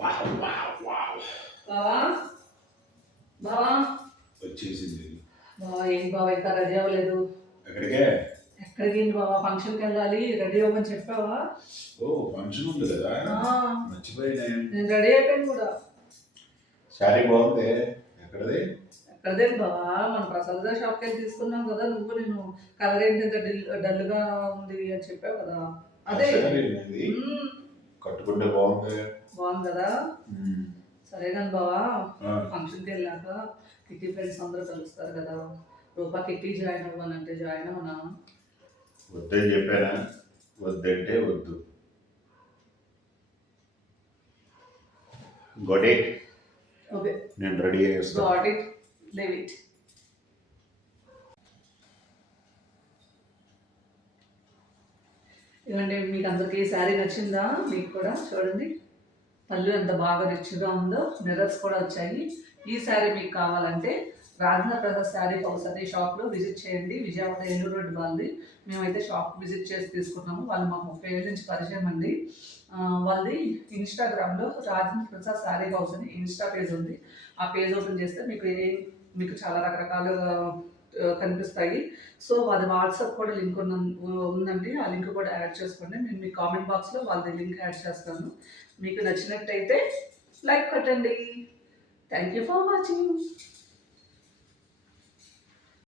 Wow wow wow బావా బావా వచ్చేసింది. బావా ఏం బావా ఇంకా రెడీ అవ్వలేదు. ఎక్కడికే? ఎక్కడికి ఏంటి బావా, ఫంక్షన్కి వెళ్ళాలి, రెడీ అవ్వమని చెప్పావా? ఓ ఫంక్షన్ ఉంది కదా, ఆ, మర్చిపోయినా. నేను రెడీ అయిపోయాను కూడా. శారీ బాగుంది. ఎక్కడది? ఎక్కడదేంటి బావా, మన ప్రసాద్ గారి షాప్కి వెళ్ళి తీసుకున్నాం కదా, నువ్వు నేను కలర్ ఏంటి ఇంత డల్గా ఉంది అని చెప్పావు కదా, అదే. శారీ అనేది మ్మ్. కట్టుకుంటే బాగుంది. బాగుంది కదా. సరే కానీ బావా, ఆ. ఫంక్షన్కి వెళ్ళాక కిట్టి ఫ్రెండ్స్ అందరూ కలుస్తారు కదా, రూపా కిట్టి జాయిన్ అవ్వనంటే జాయిన్ అవునా? వద్దని చెప్పానా? వద్దంటే వద్దు. గొడే ఓకే, నేను రెడీ చేస్తాను. Got it, leave it. ఇవ్వండి, మీకు అందరికీ శారీ నచ్చిందా? మీకు కూడా చూడండి, పళ్ళు ఎంత బాగా రిచ్గా ఉందో, మిర్రర్స్ కూడా వచ్చాయి. ఈ శారీ మీకు కావాలంటే రాజేంద్ర ప్రసాద్ శారీ హౌస్ అనే షాప్లో విజిట్ చేయండి. విజయవాడ ఏలూరు రోడ్ వాళ్ళది. మేమైతే షాప్ విజిట్ చేసి తీసుకున్నాము. వాళ్ళు మాకు 30 ఏళ్ళ నుంచి పరిచయం అండి. వాళ్ళది ఇన్స్టాగ్రామ్లో రాజేంద్ర ప్రసాద్ శారీ హౌస్ అని ఇన్స్టా పేజ్ ఉంది. ఆ పేజ్ ఓపెన్ చేస్తే మీకు చాలా రకరకాల కనిపిస్తాయి. సో వాళ్ళ వాట్సాప్ కూడా లింక్ ఉందండి. ఆ లింక్ కూడా యాడ్ చేసుకోండి. నేను మీ కామెంట్ బాక్స్లో వాళ్ళది లింక్ యాడ్ చేస్తాను. మీకు నచ్చినట్టయితే లైక్ కొట్టండి. Thank you for watching.